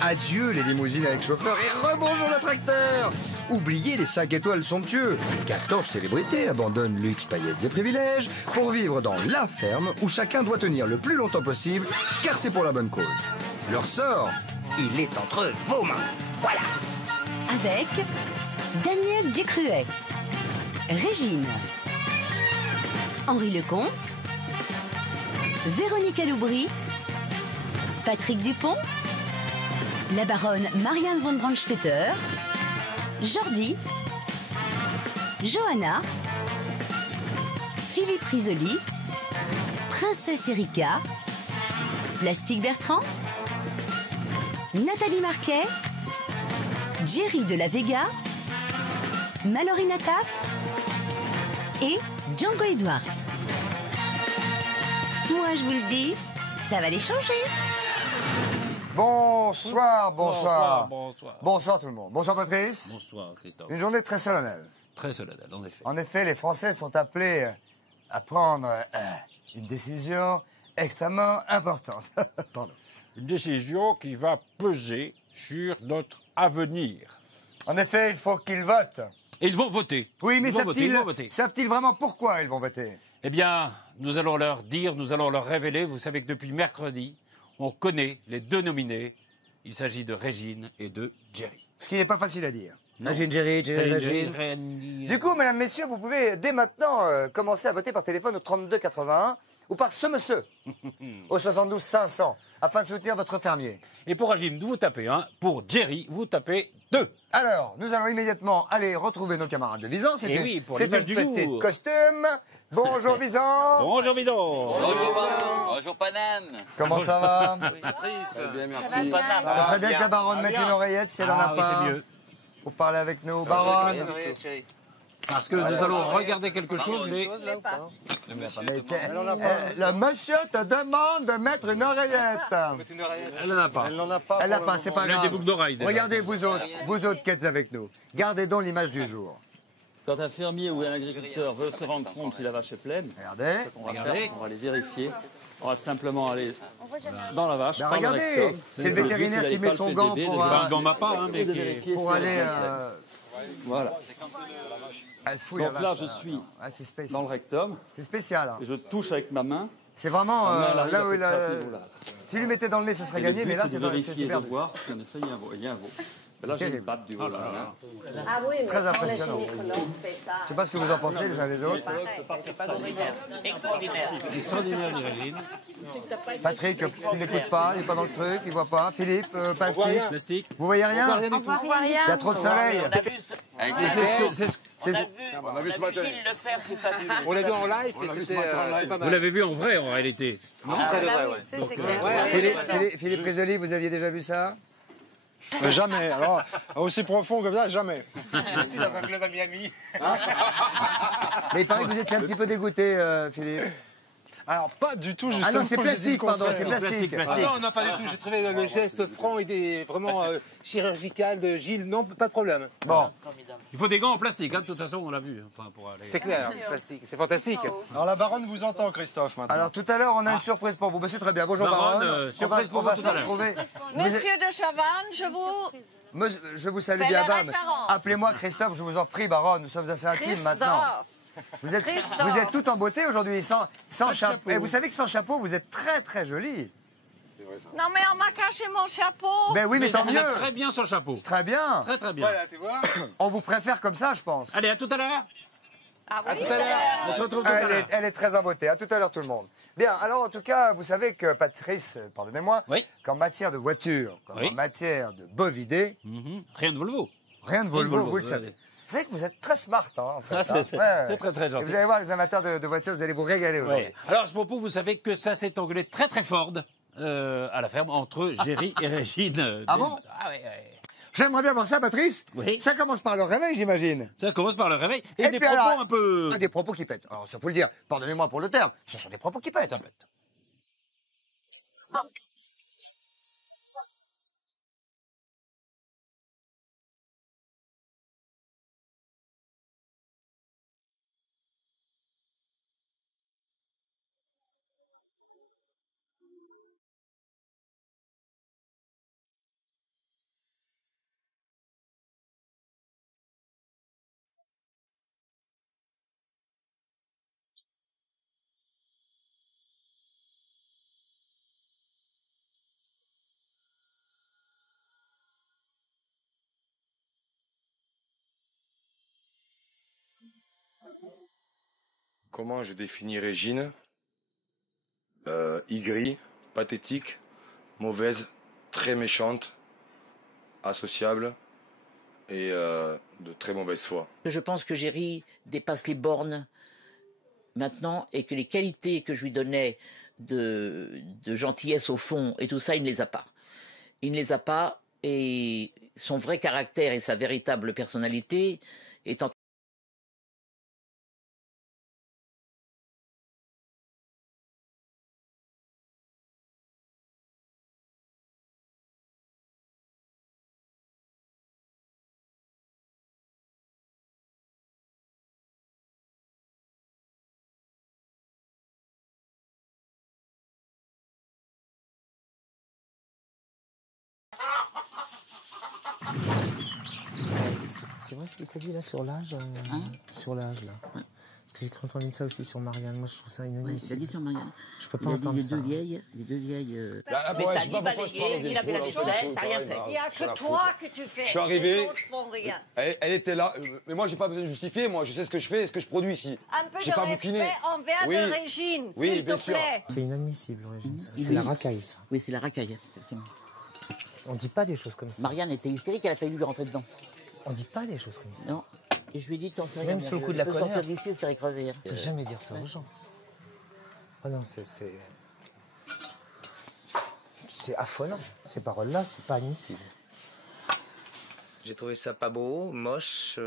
Adieu les limousines avec chauffeur et rebonjour le tracteur. Oubliez les 5 étoiles somptueux. 14 célébrités abandonnent luxe, paillettes et privilèges pour vivre dans la ferme où chacun doit tenir le plus longtemps possible car c'est pour la bonne cause. Leur sort, il est entre vos mains. Voilà. Avec Daniel Ducruet, Régine, Henri Lecomte, Véronique Aloubry, Patrick Dupont, la baronne Marianne von Brandstetter, Jordi, Johanna, Philippe Risoli, Princesse Erika, Plastique Bertrand, Nathalie Marquet, Jerry de la Vega, Mallory Nataf et Django Edwards. Moi, je vous le dis, ça va les changer. Bonsoir, bonsoir. Bonsoir. Bonsoir tout le monde. Bonsoir Patrice. Bonsoir, Christophe. Une journée très solennelle. Très solennel, en effet. En effet, les Français sont appelés à prendre une décision extrêmement importante. Pardon. Une décision qui va peser sur notre avenir. En effet, il faut qu'ils votent. Et ils vont voter. Oui, mais ils vont voter. savent-ils vraiment pourquoi ils vont voter? Eh bien, nous allons leur dire, nous allons leur révéler. Vous savez que depuis mercredi, on connaît les deux nominés. Il s'agit de Régine et de Jerry. Ce qui n'est pas facile à dire. Non. Régine, Régine. Régine. Du coup, mesdames, messieurs, vous pouvez dès maintenant commencer à voter par téléphone au 32 81 ou par ce monsieur au 72 500 afin de soutenir votre fermier. Et pour Régine, vous tapez 1. Pour Jerry, vous tapez 2. Alors, nous allons immédiatement aller retrouver nos camarades de Visan. C'est Eh oui, pour une l'image du petite jour. costume. Bonjour Visan. Bonjour, Bidon. Bonjour Paname. Comment ça va? Patrice. Bien, merci. Ça serait bien que la baronne mette une oreillette si elle en a Ah oui, pas. c'est mieux. Pour parler avec nous. Baronne. Parce que nous allons regarder quelque chose, mais... Mais le monsieur te demande de mettre une oreillette. Elle n'en a pas. Elle l'a pas, c'est pas Elle a grave. des boucles d'oreilles, déjà. Regardez, vous autres qui êtes avec nous. Gardez donc l'image du jour. Quand un fermier ou un agriculteur veut se rendre compte si la vache est pleine, Regardez. on va Regardez. faire, on va aller vérifier. On va simplement aller dans la vache, Ben prendre le regardez, rectum. c'est le vétérinaire but, qui c'est met d'aller son palper gant le bébé, pour, de Pas un gant mappa, hein, mais et de qui est- vérifier pour si elle aller. est pleine. Voilà. Elle fouille Donc la là, vache, je suis Ah, c'est spécial. dans le rectum C'est spécial. Hein. et je touche avec ma main. C'est vraiment Ma main, elle arrive là à où peu il près à ce a. niveau-là. S'il lui mettait dans le nez, ce serait Et gagné, le mais but, là, c'est c'est de vérifier et de perdu. voir si en effet il y a un veau. Là, j'ai une terrible. patte du haut. Là. Ah oui, mais Très quand impressionnant. le gynécologue fait ça. Je sais pas ce que vous en pensez les uns les autres. Extraordinaire, dit Régine. Patrick, il n'écoute pas, il n'est pas dans le truc, il voit pas. Philippe, plastique. Plastique. Vous voyez rien? On voit rien. Il y a trop de soleil. On a vu ce matin. On l'a vu en live et c'était pas Vous mal. l'avez vu en vrai, en réalité. Très vrai, ouais. Philippe Risoli, vous aviez déjà vu ça? Jamais. Alors, aussi profond comme ça, jamais. Aussi dans un club à Miami. Mais il paraît que vous étiez un petit peu dégoûté, Philippe. Alors, pas du tout, justement. Ah non, c'est j'ai dit le plastique, pardon, contraire. c'est plastique. Ah non, non, pas du tout. J'ai trouvé le geste franc et vraiment chirurgical de Gilles. Non, pas de problème. Bon, Il faut des gants en plastique, hein, de toute façon, on l'a vu. Enfin, pour aller... C'est clair, c'est plastique. C'est fantastique. Alors, la baronne vous entend, Christophe, maintenant. alors tout à l'heure, on a une surprise pour vous. Monsieur, très bien. Bonjour, Baronne, baronne. surprise pour on va vous se tout à l'heure. retrouver. Monsieur de Chavannes, Je vous salue Fais bien, la bam. référence. Appelez-moi Christophe, je vous en prie, baronne. Nous sommes assez intimes maintenant. Vous êtes tout en beauté aujourd'hui, sans chapeau. Et vous savez que sans chapeau, vous êtes très très jolie. Non mais on m'a caché mon chapeau. Ben oui, mais tant vous mieux. êtes très bien sur le chapeau. Très bien. Très, très bien. Voilà, tu vois. On vous préfère comme ça, je pense. Allez, à tout à l'heure. Ah oui. Tout à l'heure. On se retrouve tout à l'heure. Elle est très en beauté. À tout à l'heure, tout le monde. Bien, alors en tout cas, vous savez que Patrice, pardonnez-moi, Oui. qu'en matière de voiture, comme Oui. en matière de bovidé, Rien de Volvo. rien de Volvo, Volvo, vous le ouais, savez. ouais. Vous savez que vous êtes très smart, hein, en fait. Ah, c'est hein. c'est très, très gentil. Et vous allez voir, les amateurs de voitures, vous allez vous régaler aujourd'hui. Ouais. Alors, à ce propos, vous savez que ça s'est engueulé très, très fort à la ferme entre Jerry et Régine. Ah bon? Ah ouais, ouais. J'aimerais bien voir ça, Patrice. Oui. Ça commence par le réveil, j'imagine. Ça commence par le réveil et des puis propos alors, un peu... Des propos qui pètent. Alors, ça faut le dire. Pardonnez-moi pour le terme. Ce sont des propos qui pètent. Ça pète. Comment je définis Régine? Aigrie, pathétique, mauvaise, très méchante, associable et de très mauvaise foi. Je pense que Géry dépasse les bornes maintenant et que les qualités que je lui donnais de gentillesse au fond et tout ça, il ne les a pas. Il ne les a pas et son vrai caractère et sa véritable personnalité est en C'est vrai ce qu'il t'a dit là sur l'âge sur l'âge là. Ouais. Parce que j'ai cru entendre ça aussi sur Marianne. Moi je trouve ça inadmissible. il a dit sur Marianne. Je peux pas entendre ça. Les deux vieilles. Ouais, je sais pas pourquoi je parle il avait la vaisselle, t'as rien fait. Il n'y a que toi que tu fais. Je suis arrivé. Les autres font rien. Elle était là, mais moi j'ai pas besoin de justifier, moi je sais ce que je fais et ce que je produis ici. Un peu J'ai de pas respect bouquiné. envers Oui. de Régine, Oui, s'il bien te sûr. plaît. C'est inadmissible, Régine. Ça. Oui. C'est la racaille, ça. Oui, c'est la racaille. Effectivement. On dit pas des choses comme ça. Marianne était hystérique, elle a failli lui rentrer dedans. On dit pas des choses comme ça. Non. Et je lui ai dit, t'en sais rien. Même sous le coup de la colère. colère. Sortir d'ici et se faire écraser. On peut jamais dire ça aux gens. Oh non, c'est affolant. Ces paroles-là, c'est pas admissible. J'ai trouvé ça pas beau, moche.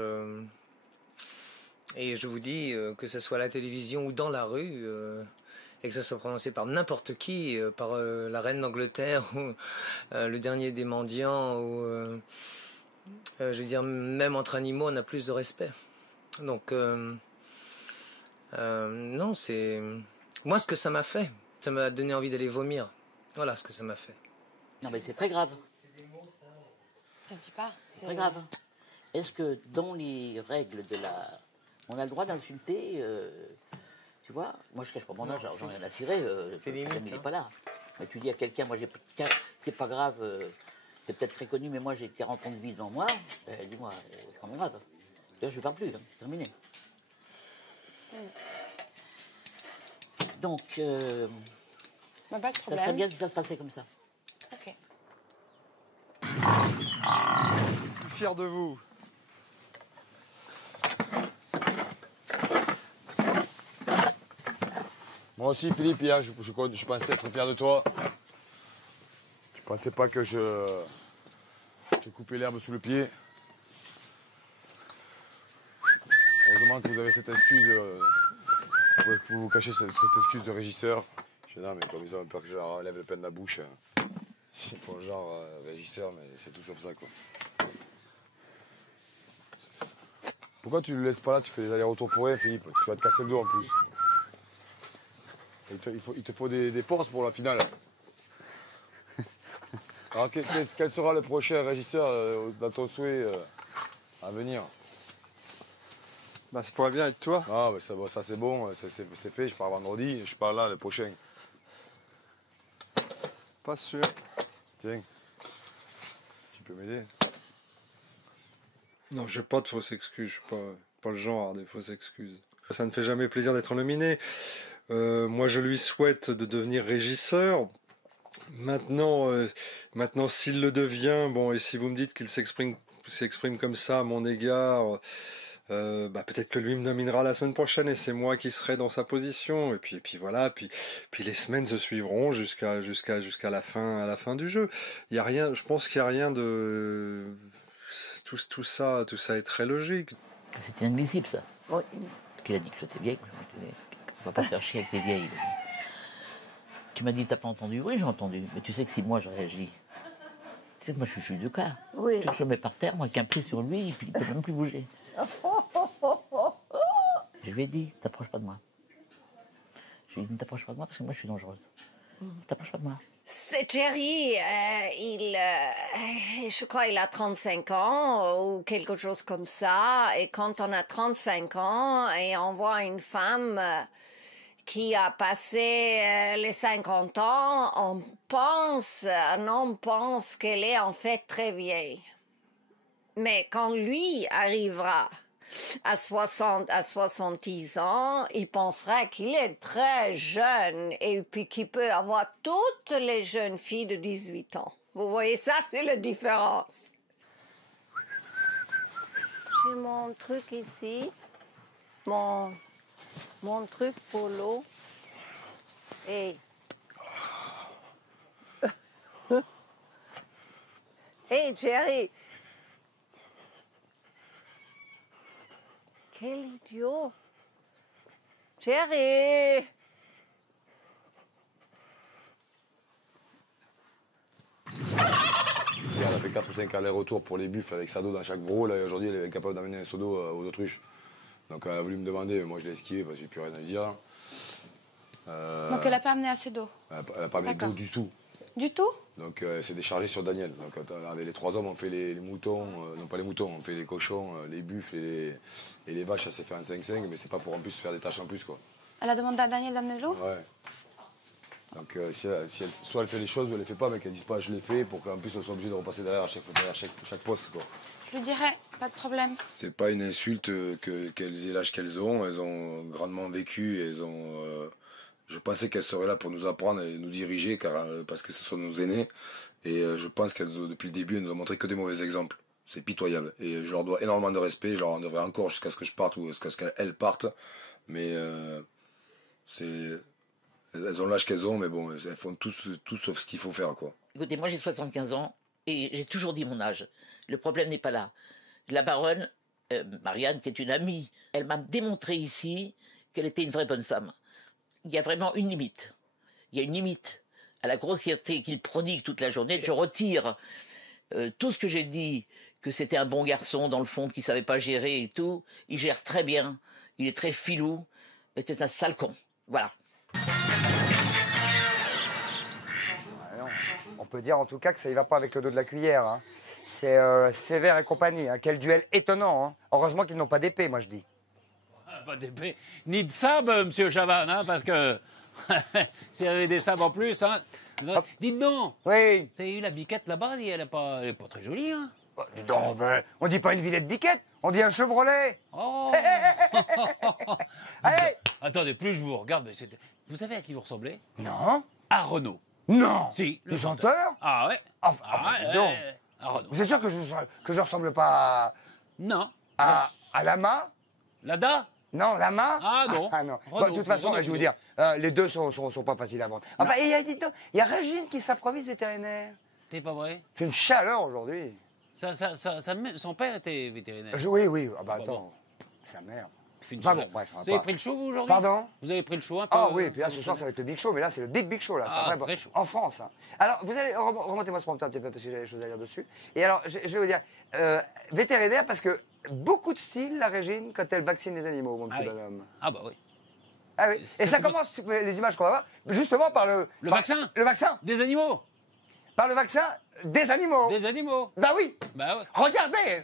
Et je vous dis, que ce soit à la télévision ou dans la rue, et que ça soit prononcé par n'importe qui, par la reine d'Angleterre ou le dernier des mendiants, ou je veux dire, même entre animaux, on a plus de respect. Donc, non, c'est... Moi, ce que ça m'a fait, ça m'a donné envie d'aller vomir. Voilà ce que ça m'a fait. Non, mais c'est très grave. Je ne dis pas. C'est très grave. Est-ce que dans les règles de la... On a le droit d'insulter, tu vois? Moi, je cache pas mon âge, j'en ai rien à cirer. C'est limite, il n'est pas là. Mais tu dis à quelqu'un, moi, c'est pas grave, t'es peut-être très connu, mais moi, j'ai 40 ans de vie devant moi. Dis-moi, c'est quand même grave. D'ailleurs, je ne parle plus, terminé. Donc, Pas de ça problème. serait bien si ça se passait comme ça. Ok. Je suis fier de vous. Moi aussi Philippe, hier je pensais être fier de toi. Je pensais pas que je coupais l'herbe sous le pied. Heureusement que vous avez cette excuse, que vous cachez cette excuse de régisseur. Je dis non, mais comme ils ont peur que je leur enlève le pain de la bouche, ils font genre régisseur, mais c'est tout sauf ça, quoi. Pourquoi tu le laisses pas là? Tu fais des allers-retours pour rien, Philippe. Tu vas te casser le dos en plus. Il te faut des forces pour la finale. Alors, quel sera le prochain régisseur dans ton souhait à venir? Bah, ça pourrait bien être toi. Ah, bah, ça c'est bon, c'est fait. Je pars vendredi, je pars là le prochain. Pas sûr. Tiens, tu peux m'aider? Non, j'ai pas de fausses excuses. Je suis pas le genre à avoir des fausses excuses. Ça ne fait jamais plaisir d'être nominé. Moi, je lui souhaite de devenir régisseur. Maintenant, s'il le devient, bon, et si vous me dites qu'il s'exprime comme ça à mon égard, peut-être que lui me nominera la semaine prochaine et c'est moi qui serai dans sa position. Et puis voilà. Puis les semaines se suivront jusqu'à la fin du jeu. Il y a rien. Je pense qu'il y a rien de tout ça est très logique. C'est inadmissible, ça. Oui. Parce qu'il a dit que j'étais vieille. On va pas faire chier avec les vieilles. Tu m'as dit, t'as pas entendu? Oui, j'ai entendu. Mais tu sais que si moi je réagis, tu sais que moi je suis du cas. Oui. Tu sais que je le mets par terre, moi, qu'un pied sur lui, et puis il peut même plus bouger. Je lui ai dit, t'approches pas de moi. Je lui ai dit, ne t'approche pas de moi parce que moi je suis dangereuse. T'approches pas de moi. C'est Jerry, je crois qu'il a 35 ans ou quelque chose comme ça. Et quand on a 35 ans et on voit une femme qui a passé les 50 ans, un homme pense qu'elle est en fait très vieille. Mais quand lui arrivera à 70 ans, il penserait qu'il est très jeune et puis qu'il peut avoir toutes les jeunes filles de 18 ans. Vous voyez, ça, c'est la différence. J'ai mon truc ici, mon truc pour l'eau. Et... Hey, Jerry! Quel idiot! Jerry! Elle a fait 4 ou 5 allers-retours pour les buffles avec sa dos dans chaque broc. Là, aujourd'hui, elle est incapable d'amener un seau d'eau aux autruches. Donc, elle a voulu me demander, moi je l'ai esquivé parce que j'ai plus rien à lui dire. Donc, elle n'a pas amené assez d'eau? Elle n'a pas amené d'eau du tout. Du tout? Donc, elle s'est déchargée sur Daniel. Donc, avec les 3 hommes, on fait les moutons, non pas les moutons, on fait les cochons, les buffles et les vaches, ça s'est fait en 5-5, mais c'est pas pour en plus faire des tâches en plus, quoi. Elle a demandé à Daniel d'amener de l'eau? Ouais. Donc, soit elle fait les choses ou elle les fait pas, mais qu'elle dise pas je l'ai fait pour qu'en plus elle soit obligée de repasser derrière chaque poste, quoi. Je lui dirai, pas de problème. C'est pas une insulte qu'elles aient l'âge qu'elles ont. Elles ont grandement vécu et elles ont. Je pensais qu'elles seraient là pour nous apprendre et nous diriger, parce que ce sont nos aînés. Et je pense qu'elles, depuis le début, elles nous ont montré que des mauvais exemples. C'est pitoyable. Et je leur dois énormément de respect. Je leur en devrais encore jusqu'à ce que je parte ou jusqu'à ce qu'elles partent. Mais elles ont l'âge qu'elles ont, mais bon, elles font tout sauf ce qu'il faut faire, quoi. Écoutez, moi j'ai 75 ans et j'ai toujours dit mon âge. Le problème n'est pas là. La baronne, Marianne, qui est une amie, elle m'a démontré ici qu'elle était une vraie bonne femme. Il y a vraiment une limite. Il y a une limite à la grossièreté qu'il prodigue toute la journée. Je retire tout ce que j'ai dit, que c'était un bon garçon dans le fond, qui savait pas gérer et tout. Il gère très bien. Il est très filou. C'est un sale con. Voilà. On peut dire en tout cas que ça y va pas avec le dos de la cuillère. Hein. C'est Sévère et compagnie. Hein. Quel duel étonnant. Hein. Heureusement qu'ils n'ont pas d'épée, moi je dis. Pas d'épée, ni de sable, monsieur Chavannes, hein, parce que s'il y avait des sables en plus, hein. Dites donc, oui. Vous avez eu la biquette là-bas, elle est pas très jolie, hein. Dis donc, ben, on dit pas une Villette biquette, on dit un Chevrolet. Oh. Allez. Attendez, plus je vous regarde, mais vous savez à qui vous ressemblez? Non. À Renaud. Non. Si. Le chanteur? Ah ouais. Donc. À Renaud. Vous êtes sûr que je ressemble pas à... Non. À Lama? Lada? Non, Lama? Ah non. Ah non. Renaud, Bon, de toute façon, Renaud, je vais vous dire, les deux sont pas faciles à vendre. Enfin, et il y a Régine qui s'improvise vétérinaire. C'est pas vrai? Il fait une chaleur aujourd'hui. Son père était vétérinaire. Oui. Ah bah attends, sa mère. Bon, bref. Vous avez pris le show, vous, aujourd'hui? Pardon? Vous avez pris le show un peu? Ah oui, et puis là, ce soir, ça va être le Big Show, mais là, c'est le Big Show, là. Ah, très chaud. En France. Hein. Alors, vous allez... Remontez-moi ce prompteur un petit peu, parce que j'ai des choses à dire dessus. Et alors, je vais vous dire, vétérinaire, parce que beaucoup de style, la Régine, quand elle vaccine les animaux, mon petit bonhomme. Ah bah oui. Ah oui. Et ça commence, les images qu'on va voir, justement par le... vaccin? Le vaccin. Des animaux? Par le vaccin des animaux. Des animaux? Bah oui. Bah ouais. Regardez.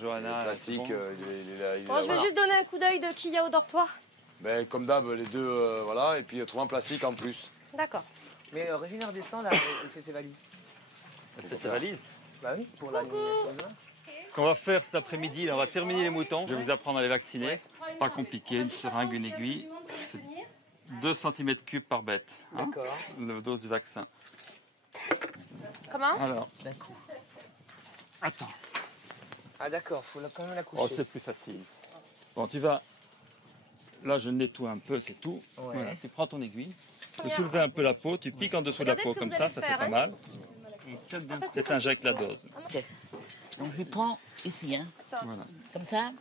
Johanna, Le plastique, il est là. Bon, je vais juste donner un coup d'œil de qui il y a au dortoir. Ben, comme d'hab, les deux, voilà, et puis trouver un plastique en plus. D'accord. Mais Régine redescend, là, elle fait ses valises. Elle fait sa valise. Bah oui, pour la nomination de demain. Ce qu'on va faire cet après-midi, là, on va terminer les moutons. Je vais vous apprendre à les vacciner. Pas compliqué, une seringue, une aiguille. C'est 2 cm3 par bête. Hein, d'accord. la dose du vaccin. Comment? Alors. D'un coup. Attends. Ah d'accord, faut quand même la coucher. Oh, c'est plus facile. Bon, tu vas... Là, je nettoie un peu, c'est tout. Ouais. Voilà, tu prends ton aiguille. Tu soulever un peu la peau, tu piques en dessous de la peau comme ça fait pas mal. Et tu injectes la dose. Okay. Donc je lui prends ici, hein. Voilà. Comme ça.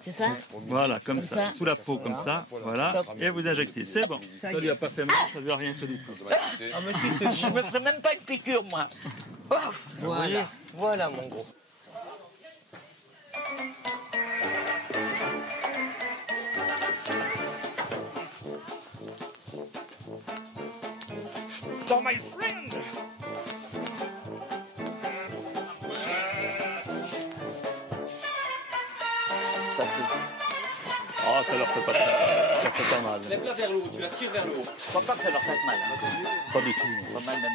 C'est ça? Voilà, comme ça, sous la peau, comme ça. Voilà. Et vous injectez. C'est bon. Ça lui a pas fait mal, ça lui a rien fait du tout. Ah, monsieur, je me ferai même pas une piqûre, moi. Ouf. Voilà. Voilà, mon gros. So my friend. Oh, ça leur fait pas très mal. Ça fait pas mal. Lève-la vers le haut, tu la tires vers le haut. Je crois pas que ça leur fasse mal. Hein. Pas du tout. Pas mal même.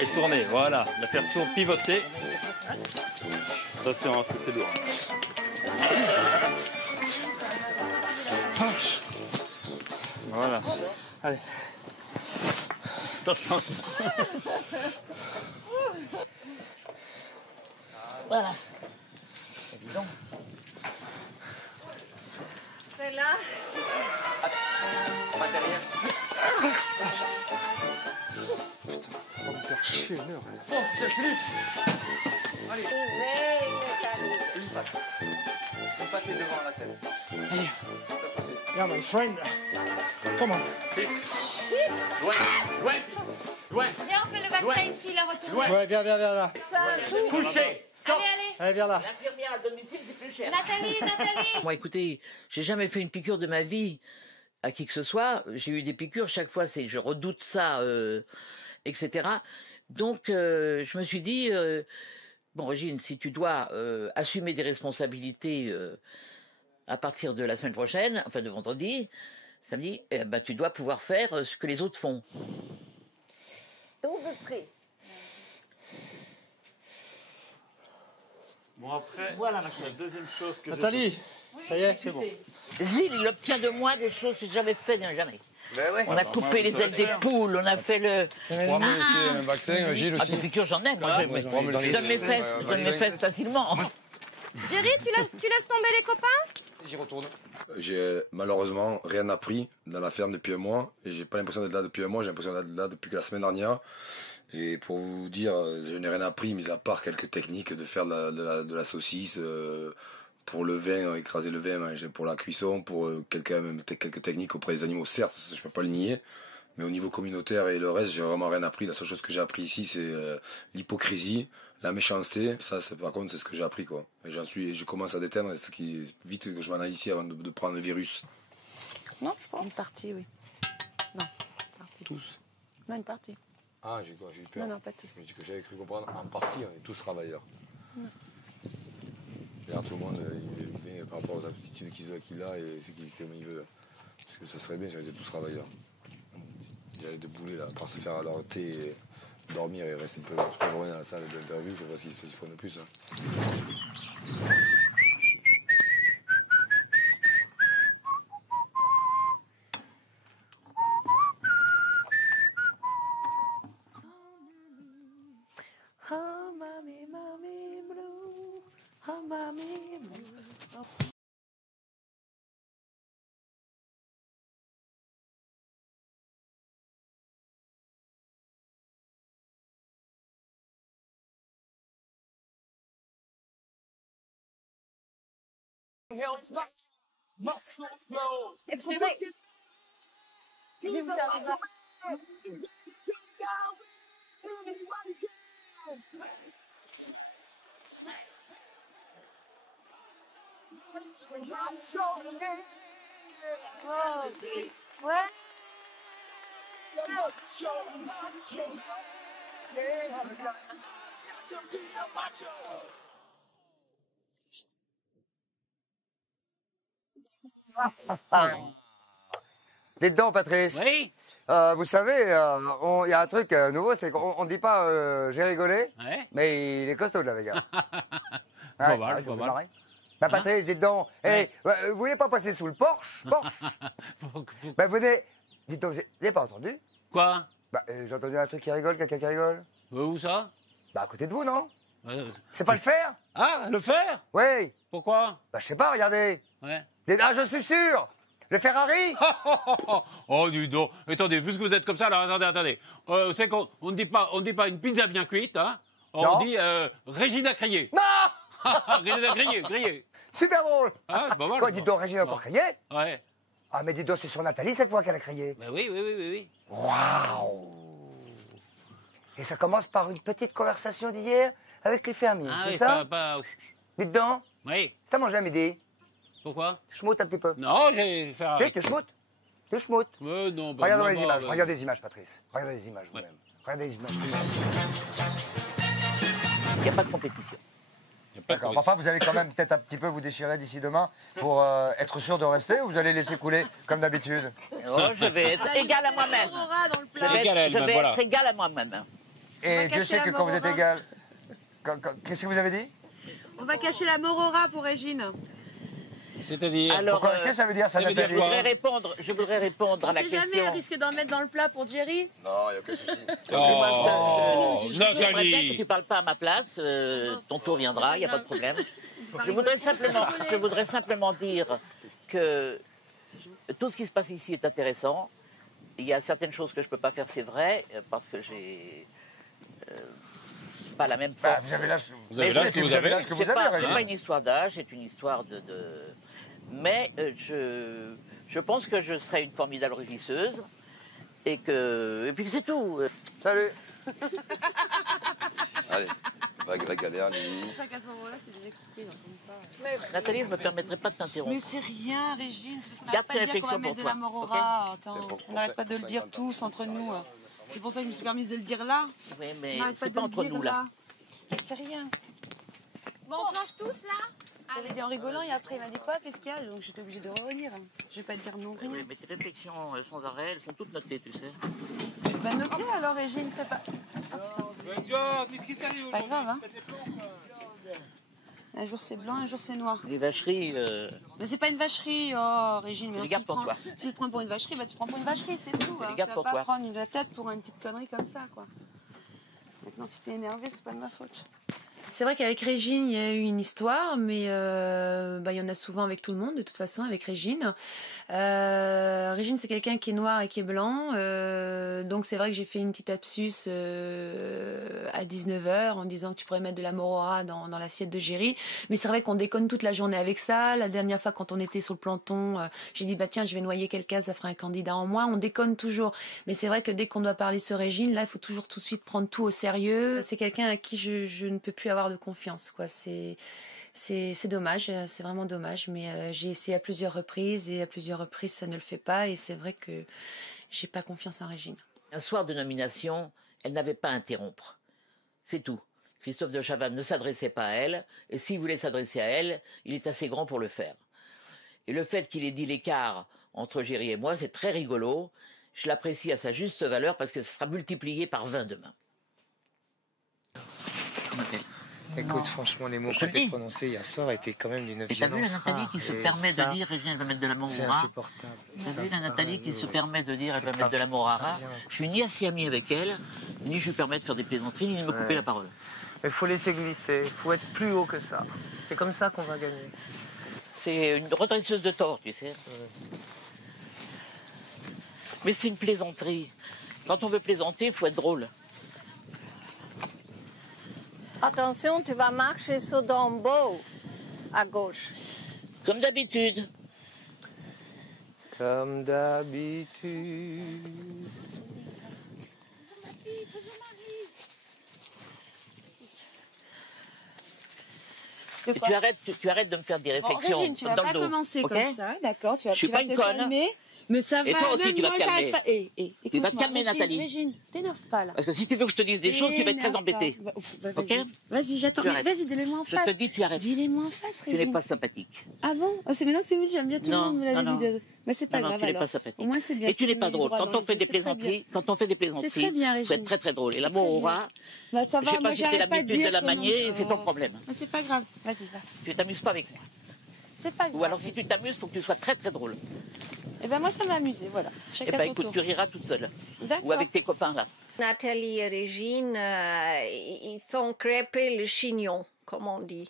Et tourner, voilà. La faire tourner, pivoter. Attention, parce que c'est lourd. Voilà. Allez. Attention. Voilà. Évident. C'est là. On va derrière. Putain, on va me faire chier une heure. Bon, c'est fini. Allez. Faut pas t'es devant la tête. Allez. Yeah, my friend. Come on. Loin, loin, loin. Viens, on fait le vaccin ici, la retour. Ouais, viens là. Couché. Stop. Allez. Allez, viens là. L'infirmière à domicile, c'est plus cher. Nathalie. Moi, écoutez, j'ai jamais fait une piqûre de ma vie à qui que ce soit. J'ai eu des piqûres, chaque fois, je redoute ça, etc. Donc, je me suis dit, bon, Régine, si tu dois assumer des responsabilités à partir de la semaine prochaine, enfin de vendredi, samedi, ben, tu dois pouvoir faire ce que les autres font. Tout près. Bon, après, Voilà, ma chérie. la deuxième chose que Nathalie, ça y est, c'est bon. Gilles, il obtient de moi des choses que j'ai jamais faites, jamais. Ben ouais. On a coupé les ailes des poules, on a fait le... Pour moi aussi un vaccin, Gilles Ah, aussi. des piqûres, j'en ai. Moi, moi, je je prends donne mes fesses facilement. Jerry, tu laisses tomber les copains? J'y retourne. J'ai malheureusement rien appris dans la ferme depuis un mois. Et j'ai pas l'impression d'être là depuis un mois, j'ai l'impression d'être là depuis que la semaine dernière. Et pour vous dire, je n'ai rien appris, mis à part quelques techniques de faire de la saucisse, pour le vin, écraser le vin, pour la cuisson, pour quelques techniques auprès des animaux, certes, ça, je peux pas le nier. Mais au niveau communautaire et le reste, j'ai vraiment rien appris. La seule chose que j'ai appris ici, c'est l'hypocrisie, la méchanceté. Ça, par contre, c'est ce que j'ai appris, quoi. Et je commence à déteindre, ce qui vite que je m'en aille ici avant de prendre le virus. Non, je pense. Une partie, oui. Non, une partie. Tous. Non, une partie. Ah, j'ai eu peur. Non, pas tous. J'avais cru comprendre, en partie, on est tous travailleurs. Non. Regarde, tout le monde, il vient par rapport aux aptitudes qu'il a et ce comme il veut. Parce que ça serait bien si on était tous travailleurs. J'allais débouler là, par se faire à leur thé et dormir et rester toute la journée dans la salle d'interview. Je vois s'ils font de plus. Hein. Oh, mommy, mommy blue. Oh, mommy blue. Ouais. Dites donc, Patrice. Oui. Vous savez, il y a un truc nouveau, c'est qu'on ne dit pas j'ai rigolé, Ouais. mais il est costaud de la Vega. Pas Ouais, mal, ouais, ça pas vous mal. marrer. Bah, Patrice, dites donc, Ouais. vous voulez pas passer sous le Porsche Bah, venez. Dites donc, vous n'avez pas entendu? Quoi? Bah, j'ai entendu un truc qui rigole, quelqu'un qui rigole. Où ça? Bah, à côté de vous, non? Euh, C'est pas le fer? Ah, le fer? Oui. Pourquoi? Bah, je sais pas, regardez. Ouais. Ah, je suis sûr. Le Ferrari? Oh, dis donc. Attendez, puisque vous êtes comme ça, alors attendez. Vous savez qu'on ne dit pas une pizza bien cuite, hein? On Non. dit Régine a crié. Non. Régine a grillé. Super drôle. Ah, c'est pas mal. Quoi, dites donc, Régine a encore crié? Ouais. Ah, mais dites donc, c'est sur Nathalie cette fois qu'elle a crié. Ben oui. Waouh! Et ça commence par une petite conversation d'hier avec les fermiers, Ah c'est oui, ça? pas... Dites donc, Oui. t'as mangé à midi? Pourquoi? Schmoute un petit peu. Non, j'ai fait Tu sais, tu schmoutes? Tu schmoutes? non, bah, Regarde non, les bah, images, bah. regardez les images, Patrice. Regardez les images vous-même. Regardez les images. Il n'y a pas de compétition. D'accord. Enfin, vous allez quand même peut-être un petit peu vous déchirer d'ici demain pour être sûr de rester ou vous allez laisser couler comme d'habitude? Oh, je vais être égal à moi-même. Je vais être égal à moi-même. Et Dieu sait que quand vous êtes égal... Qu'est-ce que vous avez dit? On va cacher la morora pour Régine. C'est-à-dire... Alors, qu'est-ce que ça veut dire, ça, Nathalie? Je voudrais répondre à la question. Jamais, elle risque d'en mettre dans le plat pour Jerry. Non, il n'y a aucun souci. Non, J'aimerais que tu ne parles pas à ma place. Ton tour viendra, il n'y a pas de problème. Je voudrais simplement dire que tout ce qui se passe ici est intéressant. Il y a certaines choses que je ne peux pas faire, c'est vrai, parce que j'ai pas la même force. Vous avez l'âge que vous avez. C'est pas une histoire d'âge, c'est une histoire de... Mais je pense que je serai une formidable régisseuse et puis c'est tout. Salut. Allez, la galère, Lily. Je crois qu'à ce moment-là, c'est déjà coupé, donc on peut pas. Nathalie, je ne me permettrai pas de t'interrompre. Mais c'est rien, Régine, c'est parce qu'on Garde n'arrête pas de tes dire qu'on va réflexions mettre de pour la toi, morora. Attends, on n'arrête pas de le dire tous entre nous. C'est pour ça que je me suis permise de le dire là. Oui, mais On n'arrête c'est de pas le entre dire nous là. C'est rien. Bon, on mange tous là? J'avais dit en rigolant et après il m'a dit quoi? Qu'est-ce qu'il y a? Donc j'étais obligée de relire. Je vais pas te dire non, rien. Oui, mais tes réflexions sans arrêt, elles sont toutes notées, tu sais. Bah notez alors Régine, c'est pas... C'est pas grave, hein. Un jour c'est blanc, un jour c'est noir. Les vacheries... Mais c'est pas une vacherie, oh Régine. Mais les gardes pour toi. Si tu le prends pour une vacherie, bah tu prends pour une vacherie, c'est tout. les gardes tu vas pour pas toi. prendre la tête pour une petite connerie comme ça, quoi. Maintenant, si t'es énervé, c'est pas de ma faute. C'est vrai qu'avec Régine, il y a eu une histoire, mais il y en a souvent avec tout le monde, de toute façon, avec Régine. Régine, c'est quelqu'un qui est noir et qui est blanc. Donc, c'est vrai que j'ai fait une petite absus à 19h en disant que tu pourrais mettre de la morora dans l'assiette de Jerry. Mais c'est vrai qu'on déconne toute la journée avec ça. La dernière fois, quand on était sur le planton, j'ai dit, bah tiens, je vais noyer quelqu'un, ça fera un candidat en moins. On déconne toujours. Mais c'est vrai que dès qu'on doit parler sur Régine, là, il faut toujours tout de suite prendre tout au sérieux. C'est quelqu'un à qui je ne peux plus avoir de confiance, quoi. C'est dommage, c'est vraiment dommage, mais j'ai essayé à plusieurs reprises et à plusieurs reprises ça ne le fait pas et c'est vrai que j'ai pas confiance en Régine. Un soir de nomination, elle n'avait pas à interrompre. C'est tout. Christophe de Chavannes ne s'adressait pas à elle, et s'il voulait s'adresser à elle, il est assez grand pour le faire. Et le fait qu'il ait dit l'écart entre Jerry et moi, c'est très rigolo. Je l'apprécie à sa juste valeur parce que ce sera multiplié par 20 demain. Écoute, franchement, les mots que tu as prononcés hier soir étaient quand même d'une violence. T'as vu la Nathalie qui se permet de dire Régine, elle va mettre de la morara? C'est insupportable. T'as vu la Nathalie qui se permet de dire elle va mettre de la morara? Je suis ni assez ami avec elle, ni je lui permets de faire des plaisanteries, ni de me couper la parole. Mais il faut laisser glisser, il faut être plus haut que ça. C'est comme ça qu'on va gagner. C'est une redresseuse de tort, tu sais. Mais c'est une plaisanterie. Quand on veut plaisanter, il faut être drôle. Attention, tu vas marcher sur Dumbo à gauche. Comme d'habitude. Comme d'habitude. Tu arrêtes de me faire des réflexions Régine, tu vas dans pas le dos. commencer Okay, comme ça, d'accord? Tu vas je suis pas une te conne. calmer. Mais ça va. Et toi aussi, même tu vas moi, te calmer. j'arrête pas. Tu vas te calmer, Régine, Nathalie. Régine, t'énerve pas là. Parce que si tu veux que je te dise des choses, tu vas être très embêtée. Ok? Vas-y, j'attends. Tu arrêtes. Vas-y, dis-les-moi en face. Je te dis, tu arrêtes. Dis-les-moi en face, Tu Régine. n'es pas sympathique. Ah bon? Oh, c'est maintenant que tu me dis, j'aime bien tout le Non, monde me l'avait non, dit. Mais c'est pas Non, grave tu n'es alors. pas sympathique. Au moins, c'est bien. Et tu n'es me pas mets drôle. droit Quand dans on les fait yeux, des c'est très bien. plaisanteries, C'est très bien, faut Régine. être très très drôle. Et la C'est très bien. morora, Bah ça je va, sais moi pas si tu as j'arrête pas de l'habitude de dire la que manier, non. c'est ton problème. Mais c'est pas grave, vas-y, va. Tu t'amuses pas avec moi. C'est pas grave. Ou alors si tu t'amuses, il faut que tu sois très très drôle. Eh ben moi ça m'a amusé, voilà. Eh Chacun ben son écoute, tour. tu riras toute seule. D'accord. Ou avec tes copains là. Nathalie et Régine, ils ont crêpé le chignon, comme on dit,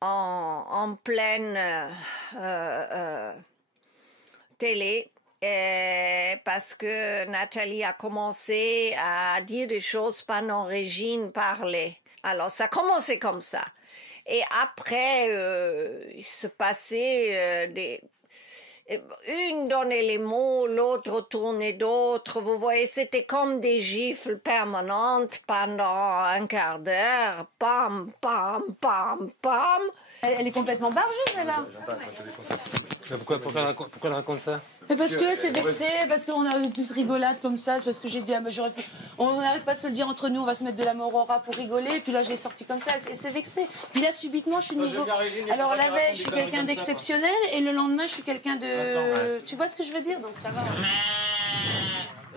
en pleine télé. Parce que Nathalie a commencé à dire des choses pendant Régine parlait. Alors ça a commencé comme ça. Et après, il se passait une donnait les mots, l'autre tournait d'autres. Vous voyez, c'était comme des gifles permanentes pendant un quart d'heure. Pam, pam, pam, pam. Elle est complètement bargée, celle-là. Pourquoi elle raconte ça? Mais parce que c'est vexé, parce qu'on a une petite rigolade comme ça, c'est parce que j'ai dit, ah, mais j'aurais pu... On n'arrête pas de se le dire entre nous, on va se mettre de la morora pour rigoler, et puis là, je l'ai sorti comme ça, et c'est vexé. Puis là, subitement, je suis nouveau. Alors la veille, je suis quelqu'un d'exceptionnel, et le lendemain, je suis quelqu'un de... Tu vois ce que je veux dire? Donc ça va.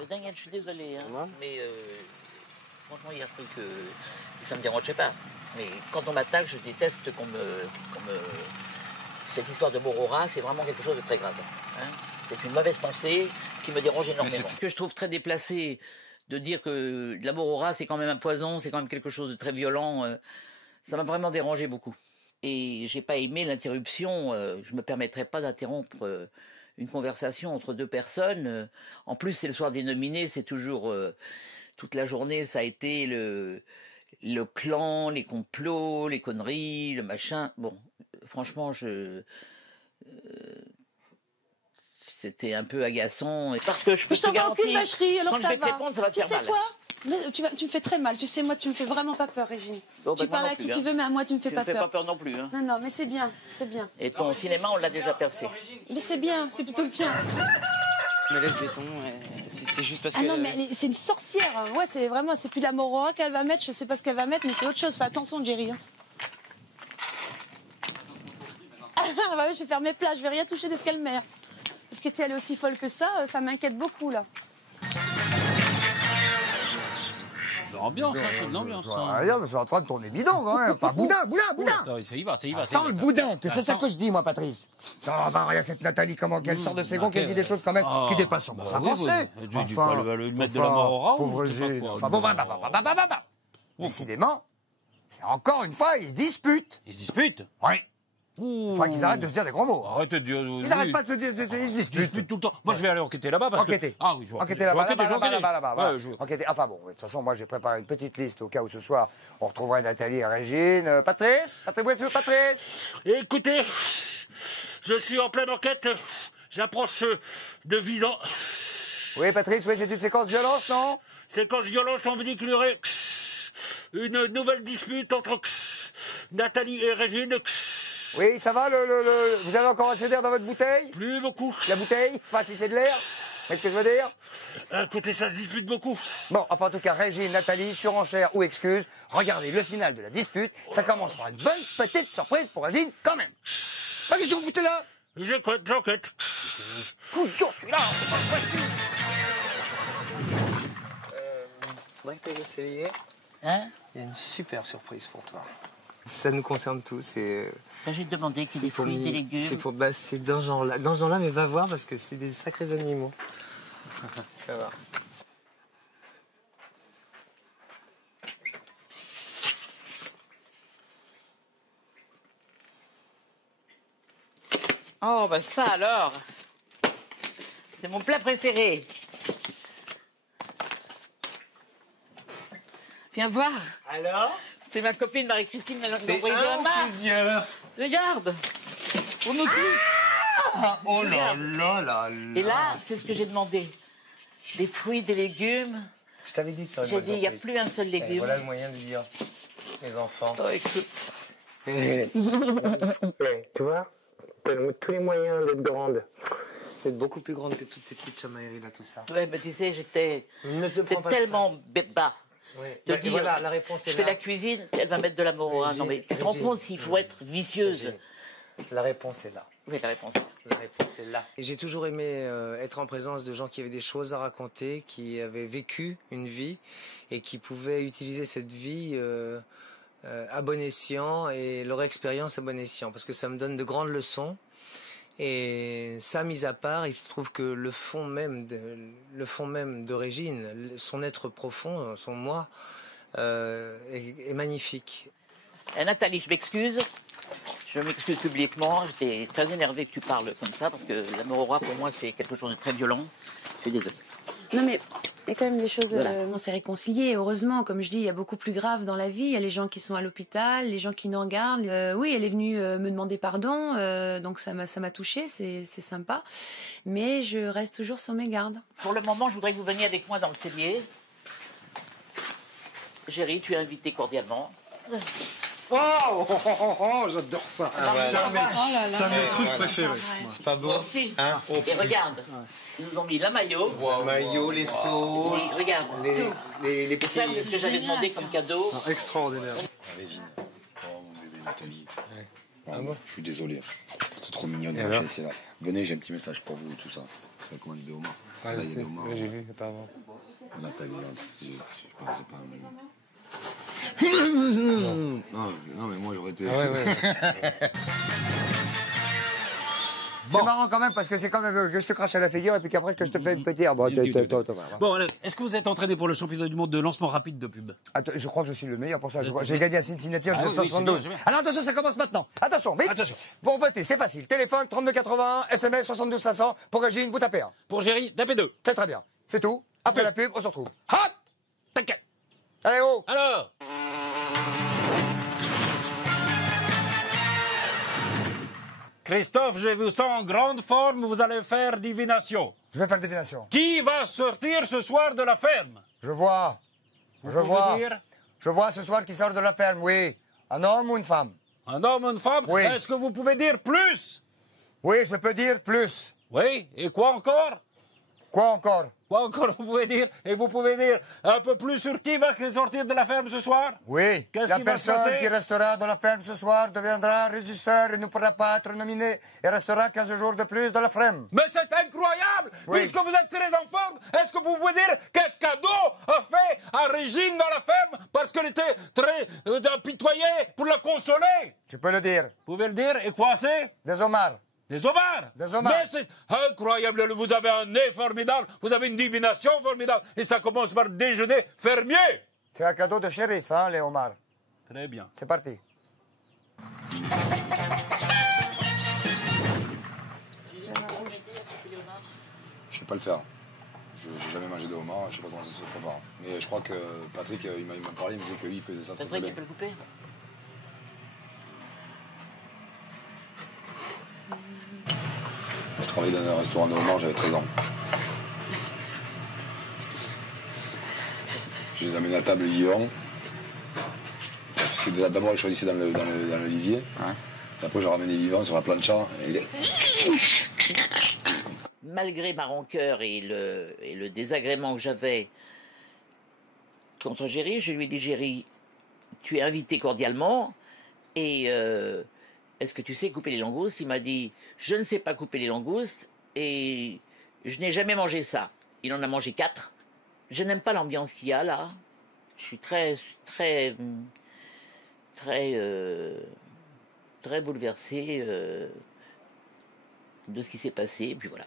Daniel, je suis désolée, hein, mais franchement, hier, je croyais que ça me dérangeait pas. Mais quand on m'attaque, je déteste qu'on me... Cette histoire de morora, c'est vraiment quelque chose de très grave. Hein. C'est une mauvaise pensée qui me dérange énormément. Ce que je trouve très déplacé de dire que la morora, c'est quand même un poison, c'est quand même quelque chose de très violent, ça m'a vraiment dérangé beaucoup. Et j'ai pas aimé l'interruption, je me permettrais pas d'interrompre une conversation entre deux personnes. En plus, c'est le soir des nominés, c'est toujours... toute la journée, ça a été le clan, les complots, les conneries, le machin. Bon, franchement, c'était un peu agaçant. Parce que je peux te garantir, aucune vacherie, alors quand ça je vais te répondre, ça va te faire mal. Tu sais quoi? Mais tu me fais très mal. Tu sais, moi, tu me fais vraiment pas peur, Régine. Bon, tu ben, parles à qui tu veux, mais à moi, tu me fais pas peur. Tu ne fais pas peur non plus. Hein. Non, non, mais c'est bien, c'est bien. Et ton cinéma, on l'a déjà percé. Mais c'est bien, c'est plutôt le tien. Mais laisse béton, c'est juste parce que... Ah non, mais c'est une sorcière. Ouais, c'est vraiment, c'est plus de la morora qu'elle va mettre. Je sais pas ce qu'elle va mettre, mais c'est autre chose. Fais attention, Jerry. Hein. Ah, bah, je vais faire mes plats, je vais rien toucher de ce qu'elle met. Parce que si elle est aussi folle que ça m'inquiète beaucoup, là. C'est l'ambiance, hein, c'est de l'ambiance. Hein. Mais c'est en train de tourner bidon, quand même. Enfin, boudin. Ça y va, ça y va. Ça sent le boudin, que c'est ça que je dis, moi, Patrice. Non, enfin, regarde cette Nathalie, comment qu'elle sort de ses gonds, qu'elle dit des choses quand même qui dépassent son bon français. Tu vas lui mettre de la morora ou pauvre Gilles. Enfin, bon, décidément, c'est encore une fois, ils se disputent. Ils se disputent? Oui. Enfin, qu'ils arrêtent de se dire des gros mots. Arrête de dire... Ils n'arrêtent pas de se dire, ils se disputent tout le temps. Moi, je vais aller enquêter là-bas parce que... Ah oui, je vais enquêter là-bas. Enquêter. Enfin bon, de toute façon, moi, j'ai préparé une petite liste au cas où ce soir, on retrouverait Nathalie et Régine. Patrice. Écoutez, je suis en pleine enquête. J'approche de Visan. Oui, Patrice, oui, c'est une séquence violence, non? Séquence violence, on me dit qu'il y aurait une nouvelle dispute entre Nathalie et Régine. Oui, ça va, vous avez encore assez d'air dans votre bouteille? Plus beaucoup. La bouteille? Enfin, si c'est de l'air? Vous voyez ce que je veux dire? Écoutez, ça se dispute beaucoup. Bon, enfin, en tout cas, Régine, Nathalie, surenchère ou excuse, regardez le final de la dispute. Ça commence par une bonne petite surprise pour Régine, quand même. Qu'est-ce que vous foutez là? J'enquête. Couillon, je suis là, c'est pas possible. Faudrait que tu ailles essayer. Hein? Il y a une super surprise pour toi. Ça nous concerne tous. J'ai demandé qu'il y ait des fruits, des légumes. C'est dans ce genre-là, mais va voir parce que c'est des sacrés animaux. Ça va. Oh, bah ça alors. C'est mon plat préféré. Viens voir. Alors? C'est ma copine Marie-Christine, elle c'est un ou plusieurs? Regarde. On nous oh là là là là. Et là, c'est ce que j'ai demandé. Des fruits, des légumes. Je t'avais dit que tu aurais J'ai dit, il n'y a plus un seul légume. Voilà le moyen de dire, les enfants. Oh, écoute. Tu vois, tous les moyens d'être grande. D'être beaucoup plus grande que toutes ces petites chamailleries là, tout ça. Ouais, mais tu sais, j'étais tellement bas. Ouais. De dire, voilà, la réponse est je là. fais la cuisine, elle va mettre de la morora. Non mais tu te rends compte s'il faut être vicieuse. La réponse est là. Oui, la réponse. La réponse est là. Et j'ai toujours aimé être en présence de gens qui avaient des choses à raconter, qui avaient vécu une vie et qui pouvaient utiliser cette vie à bon escient et leur expérience à bon escient. Parce que ça me donne de grandes leçons. Et ça, mis à part, il se trouve que le fond même de Régine, son être profond, son moi, est magnifique. Nathalie, je m'excuse. Je m'excuse publiquement. J'étais très énervée que tu parles comme ça parce que la morora, pour moi, c'est quelque chose de très violent. Je suis désolée. Non, mais il y a quand même des choses... On s'est réconciliés, heureusement. Comme je dis, il y a beaucoup plus grave dans la vie. Il y a les gens qui sont à l'hôpital, les gens qui nous regardent. Oui, elle est venue me demander pardon, donc ça m'a touchée, c'est sympa. Mais je reste toujours sur mes gardes. Pour le moment, je voudrais que vous veniez avec moi dans le cellier. Géry, tu es invité cordialement. J'adore ça. C'est un de mes trucs préférés. C'est pas beau. Moi aussi. Hein? Et regarde, ils nous ont mis la maillot. Le maillot, les sauces, Regarde, les petits... ça c'est ce que j'avais demandé comme cadeau. Extraordinaire. Régine. Oh mon bébé Nathalie. Je suis désolé. C'est trop mignon de marcher ici là. Venez, j'ai un petit message pour vous et tout ça. C'est la commande des homards. Là, il y a des homards. J'ai vu, apparemment. Nathalie, là, c'est pas un... Non, mais moi j'aurais été... C'est marrant quand même parce que c'est quand même que je te crache à la figure et puis qu'après que je te fais une petite... Bon, Bon, alors, est-ce que vous êtes entraîné pour le championnat du monde de lancement rapide de pub? Attends, je crois que je suis le meilleur pour ça. J'ai gagné à Cincinnati en Ah oui, 1972. c'est bien. Alors attention, ça commence maintenant. Attention, vite. Attention. Pour voter, c'est facile. Téléphone 3281, SMS 72 500. Pour Régine, vous tapez 1. Pour Géry, tapez 2. C'est très bien. C'est tout. Après la pub, on se retrouve. Hop. T'inquiète. Allez, oh. Alors, Christophe, je vous sens en grande forme, vous allez faire divination. Je vais faire divination. Qui va sortir ce soir de la ferme? Je vois. Vous Je pouvez vois. dire Je vois ce soir qui sort de la ferme, oui. Un homme ou une femme? un homme, une femme? Oui. Est-ce que vous pouvez dire plus? Oui, je peux dire plus. Oui, et quoi encore? Quoi encore? Quoi encore vous pouvez dire? Et vous pouvez dire un peu plus sur qui va sortir de la ferme ce soir? Oui. Qu'est-ce La qui va se personne passer? qui restera dans la ferme ce soir deviendra régisseur et ne pourra pas être nominé et restera 15 jours de plus dans la ferme. Mais c'est incroyable! Oui. Puisque vous êtes très en forme, est-ce que vous pouvez dire quel cadeau a fait à Régine dans la ferme parce qu'elle était très apitoyée pour la consoler? Tu peux le dire. Vous pouvez le dire, et quoi c'est? Des homards. Des homards! Des homards. Mais c'est incroyable, vous avez un nez formidable, vous avez une divination formidable, et ça commence par déjeuner fermier! C'est un cadeau de shérif, hein, les homards. Très bien. C'est parti. Je sais pas le faire. Je n'ai jamais mangé de homard, je sais pas comment ça se prépare. Mais je crois que Patrick, il m'a parlé, il me disait que lui, il faisait ça très Patrick, bien. tu peux le couper? Je travaillais dans un restaurant de homard, j'avais 13 ans. Je les amène à table vivants. D'abord, ils choisissaient dans l'olivier. Après, je ramenais les vivants sur la plancha. Malgré ma rancœur et le désagrément que j'avais contre Géry, je lui ai dit, Géry, tu es invité cordialement et est-ce que tu sais couper les langoustes? Il m'a dit, je ne sais pas couper les langoustes et je n'ai jamais mangé ça. Il en a mangé 4. Je n'aime pas l'ambiance qu'il y a là. Je suis très bouleversé de ce qui s'est passé, et puis voilà.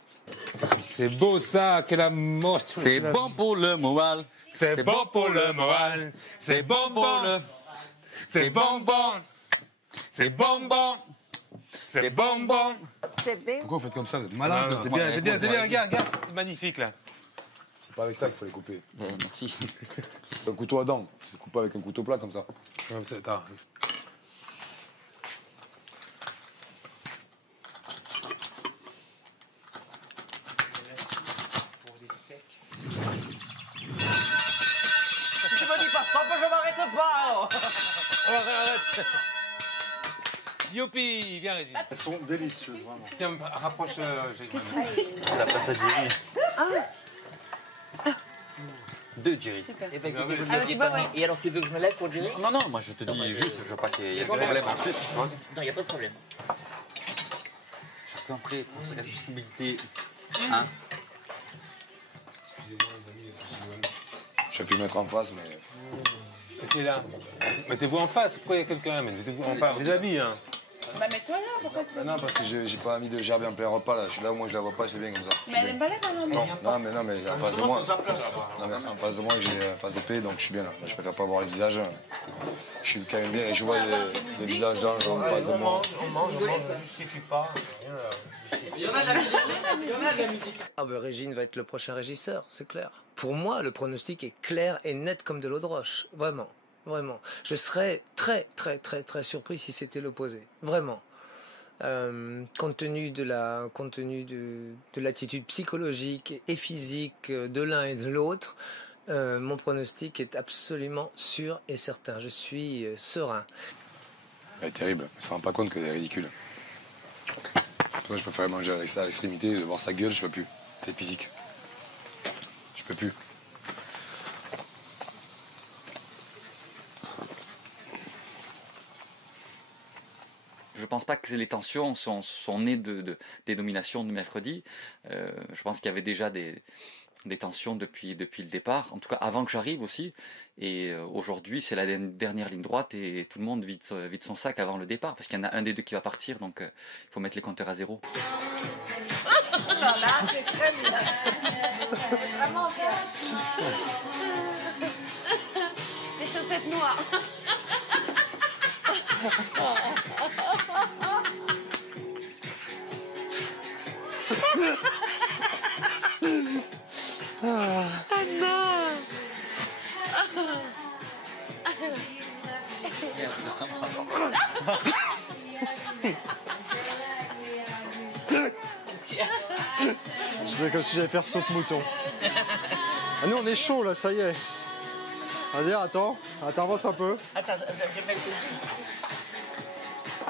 C'est beau ça, quelle amour. C'est bon pour le moral. C'est bon pour le moral. C'est bon pour le... C'est bonbon. C'est bonbon. C'est bonbon. C'est bien. Pourquoi vous faites comme ça? Vous êtes malade. C'est bien, c'est bien, c'est bien. Regarde, regarde, c'est magnifique là. C'est pas avec ça qu'il faut les couper. Merci. C'est un couteau à dents. C'est coupé avec un couteau plat comme ça. Attends. Tu me dis pas stop, je m'arrête pas. Arrête. Youpi, viens Régine. Elles sont délicieuses, vraiment. Tiens, rapproche. La place à Jerry. Deux Jerry. Eh ben, écoutez, vous aviez pas mis. Et alors, tu veux que je me lève pour Jerry? Non, non, moi je te dis juste, je veux pas qu'il y ait de problème ensuite. Non, il n'y a pas de problème. Chacun après prend ses responsabilités. Hein? Excusez-moi les amis, les amis. J'ai pu mettre en face, mais... Qui est là? Mettez-vous en face, pourquoi il y a quelqu'un? Mettez-vous en face, vis-à-vis. Hein. Bah mets-toi là, pourquoi tu... Non, parce que j'ai pas envie de gerber en plein repas là. Je suis là où moi je la vois pas, c'est bien comme ça. Mais elle aime pas là maintenant. Non, mais en face de moi. Non, mais en face de moi, j'ai face de paix, donc je suis bien là. Je préfère pas voir les visages. Je suis quand même bien et je vois des visages d'anges en face de moi. On mange, il suffit pas. Il y en a de la musique. Il y en a de la musique. Ah ben Régine va être le prochain régisseur, c'est clair. Pour moi, le pronostic est clair et net comme de l'eau de roche. Vraiment. Vraiment. Je serais très surpris si c'était l'opposé. Vraiment. Compte tenu de l'attitude psychologique et physique de l'un et de l'autre, mon pronostic est absolument sûr et certain. Je suis serein. Elle est terrible. Elle se rend pas compte qu'elle est ridicule. Moi, je préfère manger avec ça à l'extrémité, de voir sa gueule, je peux plus. C'est physique. Je peux plus. Je ne pense pas que les tensions sont nées des nominations de mercredi. Je pense qu'il y avait déjà des tensions depuis le départ, en tout cas avant que j'arrive aussi. Et aujourd'hui, c'est la dernière ligne droite et tout le monde vide son sac avant le départ, parce qu'il y en a un des deux qui va partir, donc il faut mettre les compteurs à zéro. Non, là, c'est très bien. C'est vraiment bien. Les chaussettes noires. Anna. Je faisais comme si j'allais faire saute-mouton. Ah, nous, on est chaud, là, ça y est. Vas-y, attends, avance un peu.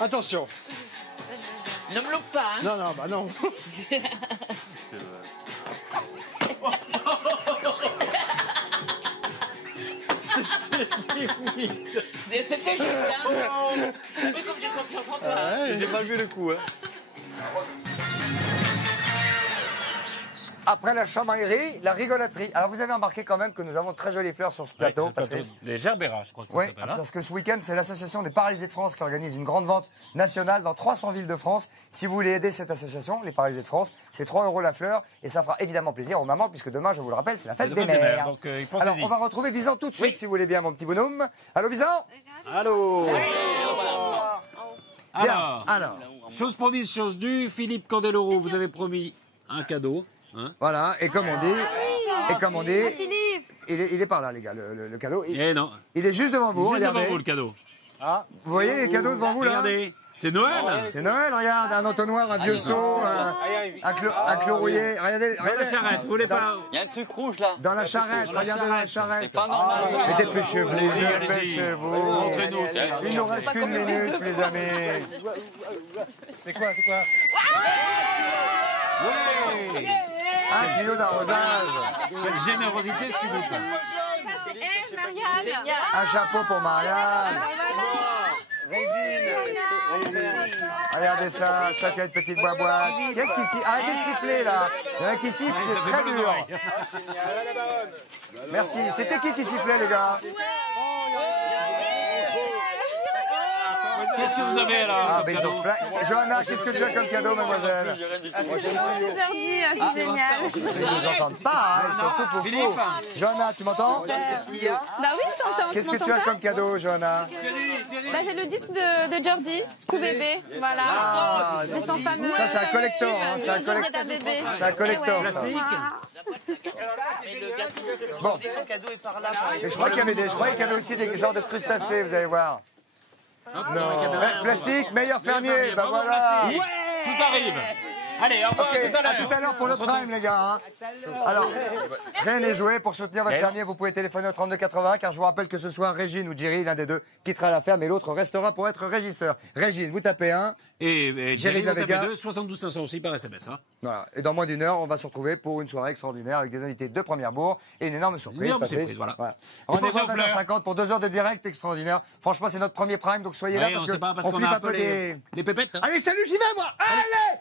Attention. Ne me loupe pas, hein. Non, non, bah non. C'était joli, hein. Mais comme j'ai confiance en toi. Ouais, J'ai mal vu le coup, hein. Après la chamaillerie, la rigolaterie. Alors vous avez remarqué quand même que nous avons de très jolies fleurs sur ce plateau. Oui, parce que des Gerbera, je crois que ça Oui, s'appelle, hein. parce que ce week-end, c'est l'association des paralysés de France qui organise une grande vente nationale dans 300 villes de France. Si vous voulez aider cette association, les paralysés de France, c'est 3 € la fleur et ça fera évidemment plaisir aux mamans puisque demain, je vous le rappelle, c'est la fête des mères. Donc, Alors on va retrouver Visan tout de suite si vous voulez bien, mon petit bonhomme. Allô Visan? Allô. Bien, Alors, chose promise, chose due. Philippe Candeloro, vous avez promis un cadeau. Hein, voilà, et comme on dit, il est par là, les gars, le cadeau. Non. Il est juste devant vous, Juste regardez. devant vous, le cadeau. Ah, vous voyez les cadeaux devant vous, là? Regardez, c'est Noël. C'est Noël, regarde, un entonnoir, un vieux seau, un clou rouillé. Regardez, Dans la charrette, vous voulez pas? Il y a un truc rouge là. Dans la charrette, regardez dans la charrette. C'est pas normal. Mais dépêchez-vous, dépêchez-vous. Montrez-nous. Il nous reste qu'une minute, les amis. C'est quoi? Oui. Un tuyau d'arrosage. Quelle générosité, ce Philippe. C'est Marianne. Un chapeau pour Marianne. Regardez ça, chacun une petite boîte. Qu'est-ce qui siffle? Arrêtez de siffler là. Il y en a qui sifflent, c'est très dur. Merci. C'était qui sifflait, les gars? Qu'est-ce que vous avez là? Ah, Johanna, qu'est-ce que tu as comme cadeau, mademoiselle? Jordi, c'est génial. Ils ne nous entendent pas, hein, ils sont tout faux. Johanna, tu m'entends? Bah oui, je t'entends. Qu'est-ce que tu as comme cadeau, Johanna? Bah, j'ai le disque de Jordi, tout bébé, voilà. Ah, C'est son fameux. ça, c'est un collector, hein, c'est un collector. bébé. C'est un collector, ça. Bon. Mais je crois qu'il y avait aussi des genres de crustacés, vous allez voir. Non. Plastique, meilleur fermier, bah voilà. Ouais, tout arrive. Allez, au revoir, Ok, à tout à l'heure. à tout à l'heure pour le prime, les gars. Hein. Alors, rien n'est joué. Pour soutenir votre fermier, vous pouvez téléphoner au 3280, car je vous rappelle que ce soir, Régine ou Jerry, l'un des deux, quittera la ferme et l'autre restera pour être régisseur. Régine, vous tapez 1. Et Jerry de la Vega. 72 500 aussi par SMS. Hein. Voilà. Et dans moins d'une heure, on va se retrouver pour une soirée extraordinaire avec des invités de première bourre et une énorme surprise. Une énorme Patrice. surprise, voilà. Rendez-vous pensez à aux fleurs. 20h50 pour 2 heures de direct extraordinaire. Franchement, c'est notre premier prime, donc soyez là Ouais, parce on sait pas, parce qu'on qu'on flippe a un peu les pépettes. Hein. Allez, salut, j'y vais moi. Allez,